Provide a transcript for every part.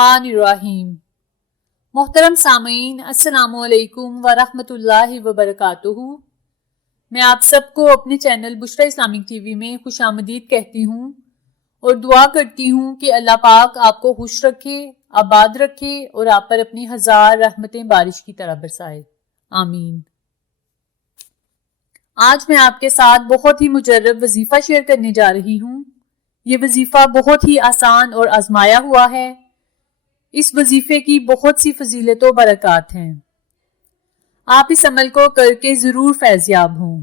الرحیم محترم سامعین، السلام علیکم ورحمۃ وبرکاتہ۔ میں آپ سب کو اپنے channel Bushra Islamic T V میں خوش آمدید کہتی ہوں اور دعا کرتی ہوں کہ اللہ پاک آپ کو خوش رکھے، آباد رکھے اور آپ پر اپنی ہزار رحمتیں بارش کی طرح برسائے، آمین۔ آج میں آپ کے ساتھ بہت ہی مجرب وظیفہ شیئر کرنے جا رہی ہوں۔ یہ وظیفہ بہت ہی آسان اور آزمایا ہوا ہے۔ اس وظیفے کی بہت سی فضیلت و برکات ہیں۔ آپ اس عمل کو کر کے ضرور فیضیاب ہوں۔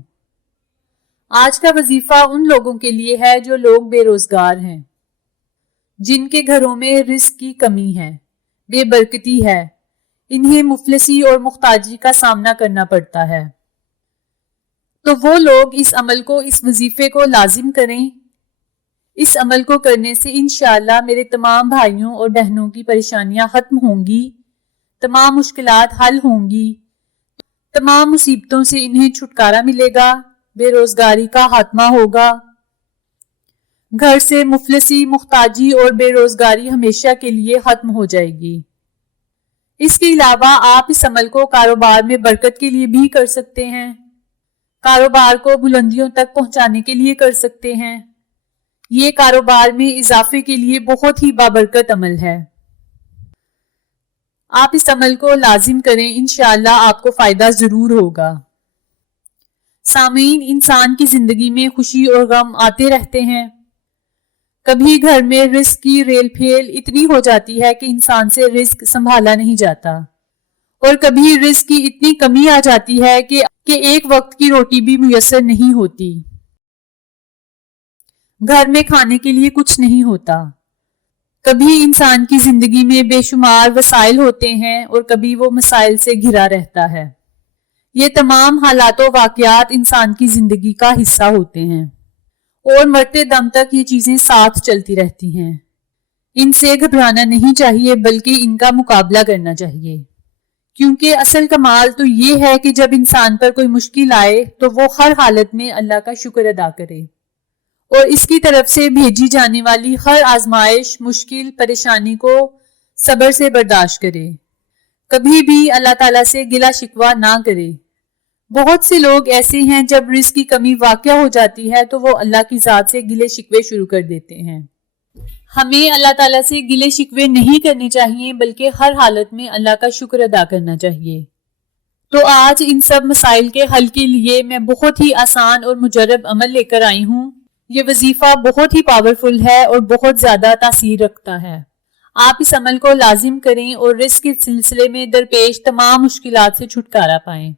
آج کا وظیفہ ان لوگوں کے لیے ہے جو لوگ بے روزگار ہیں، جن کے گھروں میں رزق کی کمی ہے، بے برکتی ہے، انہیں مفلسی اور محتاجی کا سامنا کرنا پڑتا ہے۔ تو وہ لوگ اس عمل کو، اس وظیفے کو لازم کریں۔ اس عمل کو کرنے سے انشاءاللہ میرے تمام بھائیوں اور بہنوں کی پریشانیاں ختم ہوں گی، تمام مشکلات حل ہوں گی، تمام مصیبتوں سے انہیں چھٹکارا ملے گا، بے روزگاری کا خاتمہ ہوگا، گھر سے مفلسی، محتاجی اور بے روزگاری ہمیشہ کے لیے ختم ہو جائے گی۔ اس کے علاوہ آپ اس عمل کو کاروبار میں برکت کے لیے بھی کر سکتے ہیں، کاروبار کو بلندیوں تک پہنچانے کے لیے کر سکتے ہیں۔ یہ کاروبار میں اضافے کے لیے بہت ہی بابرکت عمل ہے۔ آپ اس عمل کو لازم کریں، انشاءاللہ آپ کو فائدہ ضرور ہوگا۔ سامعین، انسان کی زندگی میں خوشی اور غم آتے رہتے ہیں۔ کبھی گھر میں رزق کی ریل پھیل اتنی ہو جاتی ہے کہ انسان سے رزق سنبھالا نہیں جاتا، اور کبھی رزق کی اتنی کمی آ جاتی ہے کہ ایک وقت کی روٹی بھی میسر نہیں ہوتی، گھر میں کھانے کے لیے کچھ نہیں ہوتا۔ کبھی انسان کی زندگی میں بے شمار وسائل ہوتے ہیں اور کبھی وہ مسائل سے گھرا رہتا ہے۔ یہ تمام حالات و واقعات انسان کی زندگی کا حصہ ہوتے ہیں، اور مرتے دم تک یہ چیزیں ساتھ چلتی رہتی ہیں۔ ان سے گھبرانا نہیں چاہیے، بلکہ ان کا مقابلہ کرنا چاہیے، کیونکہ اصل کمال تو یہ ہے کہ جب انسان پر کوئی مشکل آئے تو وہ ہر حالت میں اللہ کا شکر ادا کرے، اور اس کی طرف سے بھیجی جانے والی ہر آزمائش، مشکل، پریشانی کو صبر سے برداشت کرے، کبھی بھی اللہ تعالیٰ سے گلہ شکوہ نہ کرے۔ بہت سے لوگ ایسے ہیں جب رزق کی کمی واقع ہو جاتی ہے تو وہ اللہ کی ذات سے گلے شکوے شروع کر دیتے ہیں۔ ہمیں اللہ تعالیٰ سے گلے شکوے نہیں کرنے چاہیے، بلکہ ہر حالت میں اللہ کا شکر ادا کرنا چاہیے۔ تو آج ان سب مسائل کے حل کے لیے میں بہت ہی آسان اور مجرب عمل لے کر آئی ہوں۔ یہ وظیفہ بہت ہی پاورفل ہے اور بہت زیادہ تاثیر رکھتا ہے۔ آپ اس عمل کو لازم کریں اور رزق کے سلسلے میں درپیش تمام مشکلات سے چھٹکارا پائیں۔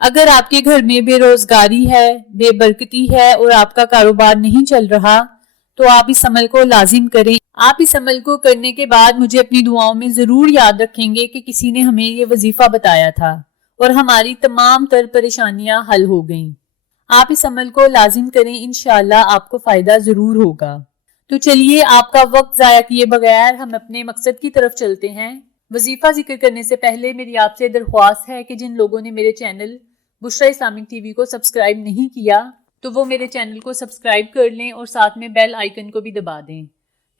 اگر آپ کے گھر میں بے روزگاری ہے، بے برکتی ہے اور آپ کا کاروبار نہیں چل رہا، تو آپ اس عمل کو لازم کریں۔ آپ اس عمل کو کرنے کے بعد مجھے اپنی دعاؤں میں ضرور یاد رکھیں گے کہ کسی نے ہمیں یہ وظیفہ بتایا تھا اور ہماری تمام تر پریشانیاں حل ہو گئیں۔ آپ اس عمل کو لازم کریں، انشاءاللہ آپ کو فائدہ ضرور ہوگا۔ تو چلیے، آپ کا وقت ضائع کیے بغیر ہم اپنے مقصد کی طرف چلتے ہیں۔ وظیفہ ذکر کرنے سے پہلے میری آپ سے درخواست ہے کہ جن لوگوں نے میرے channel Bushra Islamic T V کو سبسکرائب نہیں کیا تو وہ میرے چینل کو سبسکرائب کر لیں اور ساتھ میں بیل آئیکن کو بھی دبا دیں،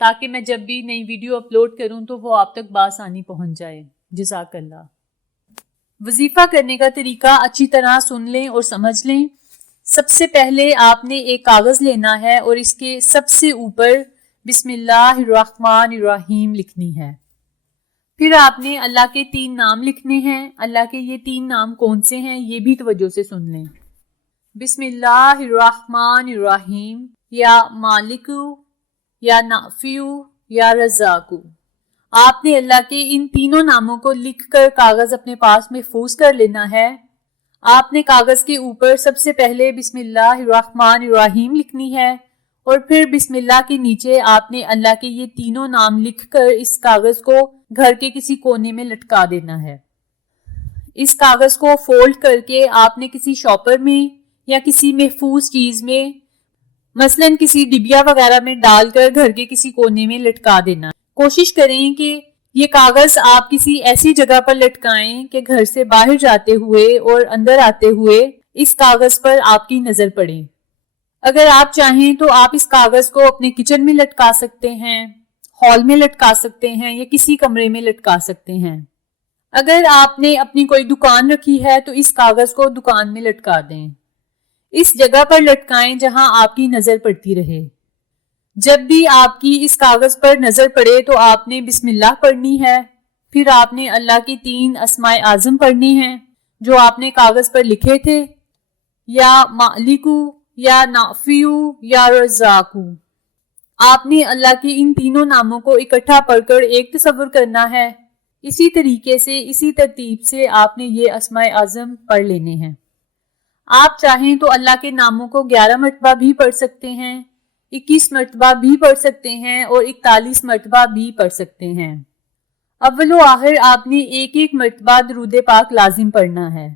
تاکہ میں جب بھی نئی ویڈیو اپلوڈ کروں تو وہ آپ تک بآسانی پہنچ جائے۔ جزاک اللہ۔ وظیفہ کرنے کا طریقہ اچھی طرح سن لیں اور سمجھ لیں۔ سب سے پہلے آپ نے ایک کاغذ لینا ہے اور اس کے سب سے اوپر بسم اللہ الرحمن الرحیم لکھنی ہے۔ پھر آپ نے اللہ کے 3 نام لکھنے ہیں۔ اللہ کے یہ 3 نام کون سے ہیں یہ بھی توجہ سے سن لیں۔ بسم اللہ الرحمن الرحیم، یا مالک، یا نافع، یا رزاق۔ آپ نے اللہ کے ان تینوں ناموں کو لکھ کر کاغذ اپنے پاس محفوظ کر لینا ہے۔ آپ نے کاغذ کے اوپر سب سے پہلے بسم اللہ الرحمن الرحیم لکھنی ہے، اور پھر بسم اللہ کے نیچے آپ نے اللہ کے یہ تینوں نام لکھ کر اس کاغذ کو گھر کے کسی کونے میں لٹکا دینا ہے۔ اس کاغذ کو فولڈ کر کے آپ نے کسی شاپر میں یا کسی محفوظ چیز میں، مثلاً کسی ڈبیا وغیرہ میں ڈال کر گھر کے کسی کونے میں لٹکا دینا۔ کوشش کریں کہ یہ کاغذ آپ کسی ایسی جگہ پر لٹکائیں کہ گھر سے باہر جاتے ہوئے اور اندر آتے ہوئے اس کاغذ پر آپ کی نظر پڑے۔ اگر آپ چاہیں تو آپ اس کاغذ کو اپنے کچن میں لٹکا سکتے ہیں، ہال میں لٹکا سکتے ہیں یا کسی کمرے میں لٹکا سکتے ہیں۔ اگر آپ نے اپنی کوئی دکان رکھی ہے تو اس کاغذ کو دکان میں لٹکا دیں۔ اس جگہ پر لٹکائیں جہاں آپ کی نظر پڑتی رہے۔ جب بھی آپ کی اس کاغذ پر نظر پڑے تو آپ نے بسم اللہ پڑھنی ہے، پھر آپ نے اللہ کی 3 اسماء اعظم پڑھنی ہیں جو آپ نے کاغذ پر لکھے تھے، یا مالکو، یا نافیو، یا رزاقو۔ آپ نے اللہ کے ان تینوں ناموں کو اکٹھا پڑھ کر ایک تصور کرنا ہے۔ اسی طریقے سے، اسی ترتیب سے آپ نے یہ اسماء اعظم پڑھ لینے ہیں۔ آپ چاہیں تو اللہ کے ناموں کو 11 مرتبہ بھی پڑھ سکتے ہیں، 21 مرتبہ بھی پڑھ سکتے ہیں اور 41 مرتبہ بھی پڑھ سکتے ہیں۔ اول و آخر آپ نے ایک ایک مرتبہ درود پاک لازم پڑھنا ہے۔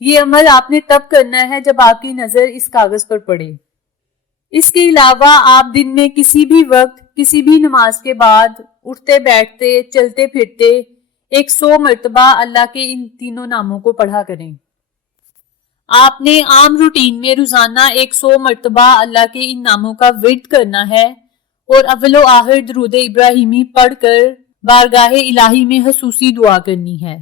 یہ عمل آپ نے تب کرنا ہے جب آپ کی نظر اس کاغذ پر پڑے۔ اس کے علاوہ آپ دن میں کسی بھی وقت، کسی بھی نماز کے بعد اٹھتے بیٹھتے، چلتے پھرتے 100 مرتبہ اللہ کے ان تینوں ناموں کو پڑھا کریں۔ آپ نے عام روٹین میں روزانہ 100 مرتبہ اللہ کے ان ناموں کا ورد کرنا ہے اور اول و آخر درود ابراہیمی پڑھ کر بارگاہ الہی میں خصوصی دعا کرنی ہے۔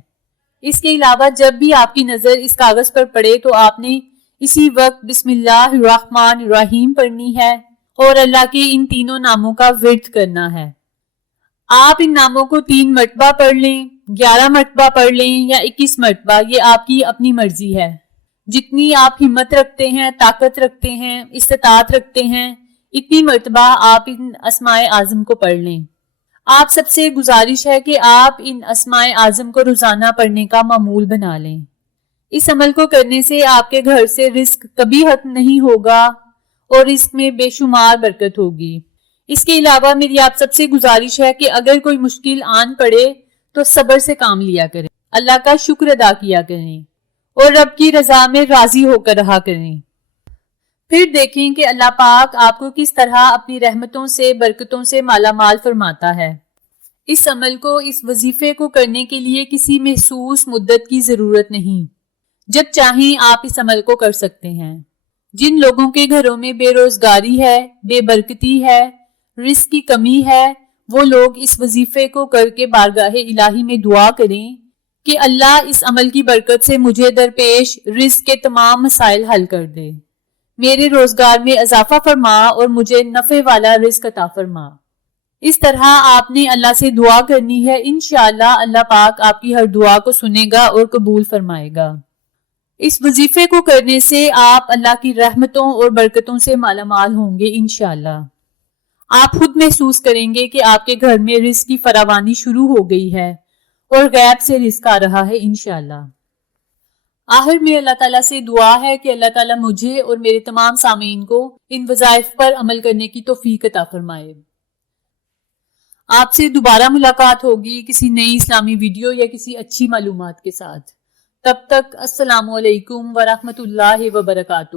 اس کے علاوہ جب بھی آپ کی نظر اس کاغذ پر پڑے تو آپ نے اسی وقت بسم اللہ الرحمن الرحیم پڑھنی ہے اور اللہ کے ان تینوں ناموں کا ورد کرنا ہے۔ آپ ان ناموں کو 3 مرتبہ پڑھ لیں، 11 مرتبہ پڑھ لیں یا 21 مرتبہ، یہ آپ کی اپنی مرضی ہے۔ جتنی آپ ہمت رکھتے ہیں، طاقت رکھتے ہیں، استطاعت رکھتے ہیں، اتنی مرتبہ آپ ان اسماء اعظم کو پڑھ لیں۔ آپ سب سے گزارش ہے کہ آپ ان اسماء اعظم کو روزانہ پڑھنے کا معمول بنا لیں۔ اس عمل کو کرنے سے آپ کے گھر سے رزق کبھی ختم نہیں ہوگا اور رزق میں بے شمار برکت ہوگی۔ اس کے علاوہ میری آپ سب سے گزارش ہے کہ اگر کوئی مشکل آن پڑے تو صبر سے کام لیا کریں، اللہ کا شکر ادا کیا کریں اور رب کی رضا میں راضی ہو کر رہا کریں۔ پھر دیکھیں کہ اللہ پاک آپ کو کس طرح اپنی رحمتوں سے، برکتوں سے مالا مال فرماتا ہے۔ اس عمل کو، اس وظیفے کو کرنے کے لیے کسی محسوس مدت کی ضرورت نہیں، جب چاہیں آپ اس عمل کو کر سکتے ہیں۔ جن لوگوں کے گھروں میں بے روزگاری ہے، بے برکتی ہے، رزق کی کمی ہے، وہ لوگ اس وظیفے کو کر کے بارگاہ الہی میں دعا کریں کہ اللہ اس عمل کی برکت سے مجھے درپیش رزق کے تمام مسائل حل کر دے، میرے روزگار میں اضافہ فرما اور مجھے نفع والا رزق عطا فرما۔ اس طرح آپ نے اللہ سے دعا کرنی ہے، انشاءاللہ اللہ پاک آپ کی ہر دعا کو سنے گا اور قبول فرمائے گا۔ اس وظیفے کو کرنے سے آپ اللہ کی رحمتوں اور برکتوں سے مالا مال ہوں گے انشاءاللہ۔ آپ خود محسوس کریں گے کہ آپ کے گھر میں رزق کی فراوانی شروع ہو گئی ہے اور غیب سے رزق آ رہا ہے انشاءاللہ۔ آخر میں اللہ تعالیٰ سے دعا ہے کہ اللہ تعالیٰ مجھے اور میرے تمام سامعین کو ان وظائف پر عمل کرنے کی توفیق عطا فرمائے۔ آپ سے دوبارہ ملاقات ہوگی کسی نئی اسلامی ویڈیو یا کسی اچھی معلومات کے ساتھ۔ تب تک السلام علیکم ورحمۃ اللہ وبرکاتہ۔